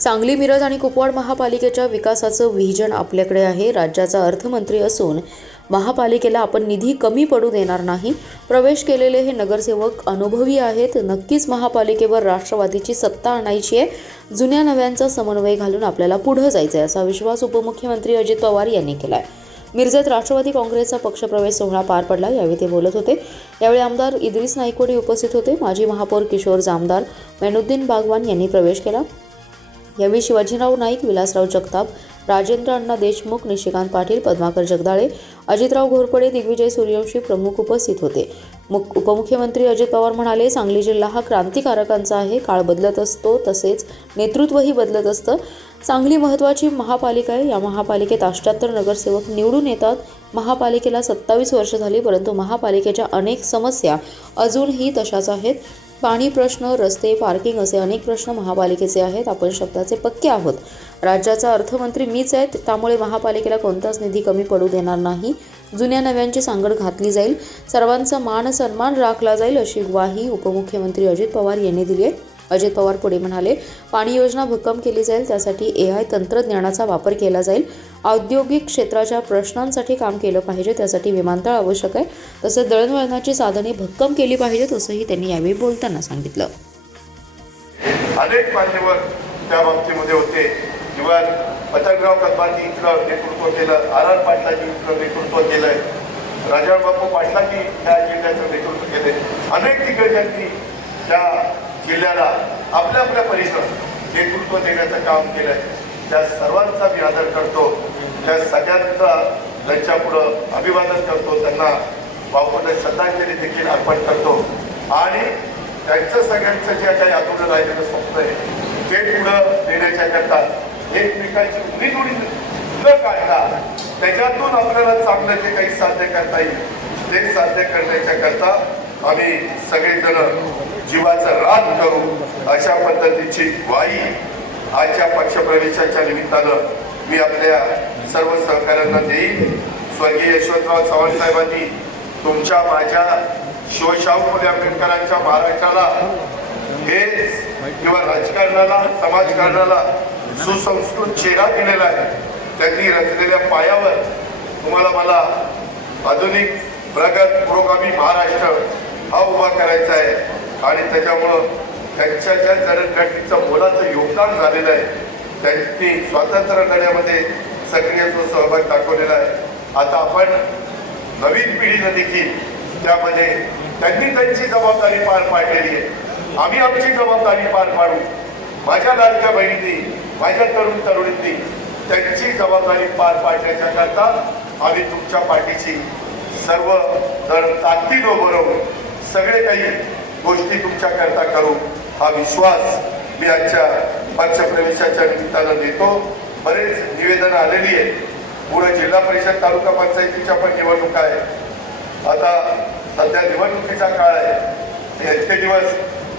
सांगली, मिरज आणि कुपवाड महापालिकेच्या विकासाचं व्हिजन आपल्याकडे आहे. राज्याचा अर्थमंत्री असून महापालिकेला आपण निधी कमी पडू देणार नाही. प्रवेश केलेले हे नगरसेवक अनुभवी आहेत. नक्कीच महापालिकेवर राष्ट्रवादीची सत्ता आणायची आहे. जुन्या नव्यांचा समन्वय घालून आपल्याला पुढे जायचं आहे, असा विश्वास उपमुख्यमंत्री अजित पवार यांनी केला आहे. मिरजेत राष्ट्रवादी काँग्रेसचा पक्षप्रवेश सोहळा पार पडला. यावेळी ते बोलत होते. यावेळी आमदार इद्रिस नाईकवडी उपस्थित होते. माजी महापौर किशोर जामदार, मेनुद्दीन बागवान यांनी प्रवेश केला. यावेळी शिवाजीराव नाईक, विलासराव जगताप, राजेंद्र अण्णा देशमुख, निशिकांत पाटील, पद्माकर जगदाळे, अजितराव घोरपडे, दिग्विजय सूर्यवंशी प्रमुख उपस्थित होते. उपमुख्यमंत्री अजित पवार म्हणाले, सांगली जिल्हा हा क्रांतिकारकांचा आहे. काळ बदलत असतो, तसेच नेतृत्वही बदलत असतं. सांगली महत्त्वाची महापालिका आहे. या महापालिकेत 78 नगरसेवक निवडून येतात. महापालिकेला 27 वर्ष झाली, परंतु महापालिकेच्या अनेक समस्या अजूनही तशाच आहेत. पाणी प्रश्न, रस्ते, पार्किंग असे अनेक प्रश्न महापालिकेचे आहेत. आपण शब्दाचे पक्के आहोत. राज्याचा अर्थमंत्री मीच आहे, त्यामुळे महापालिकेला कोणताच निधी कमी पडू देणार नाही. जुन्या नव्यांची सांगड घातली जाईल. सर्वांचा मान सन्मान राखला जाईल, अशी ग्वाही उपमुख्यमंत्री अजित पवार यांनी दिली आहे. अजित पवार पुढे म्हणाले, पाणी योजना भक्कम केली जाईल. त्यासाठी AI तंत्रज्ञानाचा वापर केला जाईल. औद्योगिक क्षेत्राच्या प्रश्नांसाठी काम केलं पाहिजे. त्यासाठी विमानतळ आवश्यक आहे. तसेच दळणवळणाची साधने भक्कम केली पाहिजेत, असंही त्यांनी यावेळी बोलताना सांगितलं. अनेक मान्यवर त्या बाबतीमध्ये होते. किंवा पतंगराव कदमांनी इथलं नेतृत्व केलं, RR पाटलांनी इथलं नेतृत्व केलंय, राजाबापू पाटलांनी त्या जिल्ह्याचं नेतृत्व केले. अनेक दिग्गजांनी त्या जिल्ह्याला आपल्या आपल्या परिसर नेतृत्व देण्याचं काम केलंय. त्या सर्वांचा मी आदर करतो. त्या सगळ्यांचा त्यांच्यापुढं अभिवादन करतो. त्यांना भावपूर्ण श्रद्धांजली देखील अर्पण करतो. आणि त्यांचं सगळ्यांचं जे काही अधून राहिलेलं स्वप्न आहे ते पुढं देण्याच्या करता एकमेकांची उडीदुडी न काढता त्याच्यातून आपल्याला चांगलं जे काही साध्य करता येईल ते साध्य करण्याच्या करता आम्ही सगळेजण जीवाचं रान करू, अशा पद्धतीची ग्वाही आजच्या पक्षप्रवेशाच्या निमित्तानं मी आपल्या सर्व सहकाऱ्यांना देईन. स्वर्गीय यशवंतराव चव्हाण साहेबांनी तुमच्या माझ्या शिवशाहू फुले आंबेडकरांच्या महाराष्ट्राला हे किंवा राजकारणाला, समाजकारणाला सुसंस्कृत चेहरा दिलेला आहे. त्यांनी रचलेल्या पायावर तुम्हाला मला आधुनिक प्रगत पुरोगामी महाराष्ट्र हा उभा करायचा आहे. आणि त्याच्यामुळं त्यांच्या ज्या जडणघडणीचं मोलाचं योगदान झालेलं आहे, त्यांनी स्वातंत्र्य लढ्यामध्ये सक्रिय सहभाग दाखवलेला आहे. आता आपण नवीन पिढीनं देखील त्यामध्ये त्यांनी त्यांची जबाबदारी पार पाडलेली आहे. आम्ही आमची जबाबदारी पार पाडू. माझ्या लाडक्या बहिणींनी, माझ्या तरुण तरुणींनी त्यांची जबाबदारी पार पाडण्याच्या करता आम्ही तुमच्या पाठीची सर्व जण ताकदीनं उभं राहू, सगळे काही गोष्टी तुमच्या करता करू, हा विश्वास मी आजच्या पक्षप्रवेशाच्या निमित्तानं देतो. बरेच निवेदन आलेली आहे. पुढे जिल्हा परिषद, तालुका पंचायतीच्या पण निवडणुका आहे. आता सध्या निवडणुकीचा काळ आहे. इतके दिवस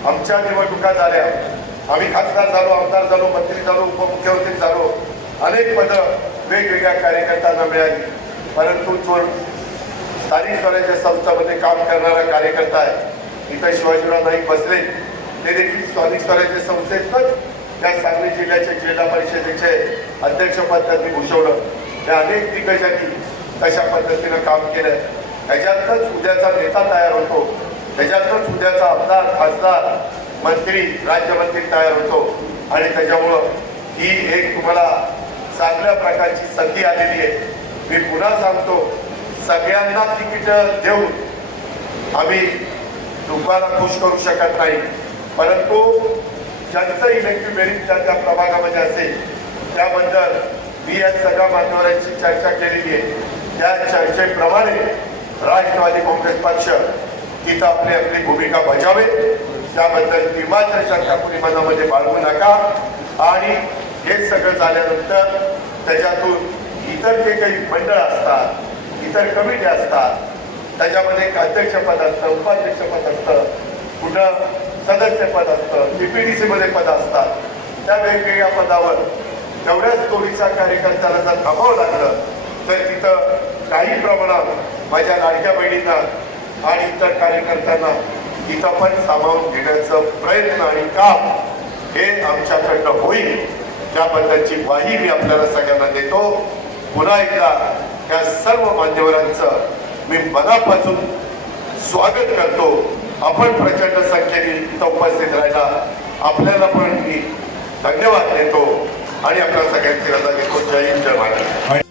आमच्या निवडणुका झाल्या, आम्ही खासदार झालो, आमदार झालो, मंत्री झालो, उपमुख्यमंत्री झालो, अनेक पदं वेगवेगळ्या कार्यकर्त्यांना मिळाली. परंतु जो स्थानिक स्वराज्य संस्थांमध्ये काम करणारा कार्यकर्ता आहे, इथं शिवाजीराव नाईक बसले, ते देखील स्थानिक स्वराज्य संस्थेतच त्या सांगली जिल्ह्याच्या जिल्हा परिषदेचे अध्यक्षपद त्यांनी भूषवलं. त्या अनेक दिग्गजांनी तशा पद्धतीनं काम केलं. त्याच्यातच उद्याचा नेता तयार होतो, त्याच्यातच उद्याचा आमदार, खासदार, मंत्री, राज्यमंत्री तयार होतो. आणि त्याच्यामुळं ही एक तुम्हाला चांगल्या प्रकारची संधी आलेली आहे. मी पुन्हा सांगतो, सगळ्यांना तिकीट देऊन आम्ही लोकांना खुश करू शकत नाही, परंतु ज्यांचं इलेक्ट्रिक मेरिट त्या प्रभागामध्ये असेल त्याबद्दल मी या सगळ्या मान्यवरांची चर्चा केलेली आहे. त्या चर्चेप्रमाणे राष्ट्रवादी काँग्रेस पक्ष तिथं आपली भूमिका बजावे. त्याबद्दल मात्र चर्चा कुणी मनामध्ये बाळगू नका. आणि हे सगळं झाल्यानंतर त्याच्यातून इतर जे काही मंडळ असतात, इतर कमिटी असतात, त्याच्यामध्ये एक अध्यक्षपद असतं, उपाध्यक्षपद असतं, कुठं सदस्यपद असतं, DPDC मध्ये पद असतात. त्या वेगवेगळ्या पदावर तेवढ्याच तोडीच्या कार्यकर्त्याला जर थांबावं लागलं तर तिथं काही प्रमाणात माझ्या लाडक्या बहिणींना आणि इतर कार्यकर्त्यांना इथं पण सामावून घेण्याचं प्रयत्न आणि काम हे आमच्याकडनं होईल. त्याबद्दलची ग्वाही मी आपल्याला सगळ्यांना देतो. पुन्हा एकदा त्या सर्व मान्यवरांचं मी मनापासून स्वागत करतो. आपण प्रचंड संख्येने इथं उपस्थित राहिला, आपल्याला पण मी धन्यवाद देतो आणि आपल्या सगळ्यांची रजा घेतो. जय हिंद, जय महाराष्ट्र.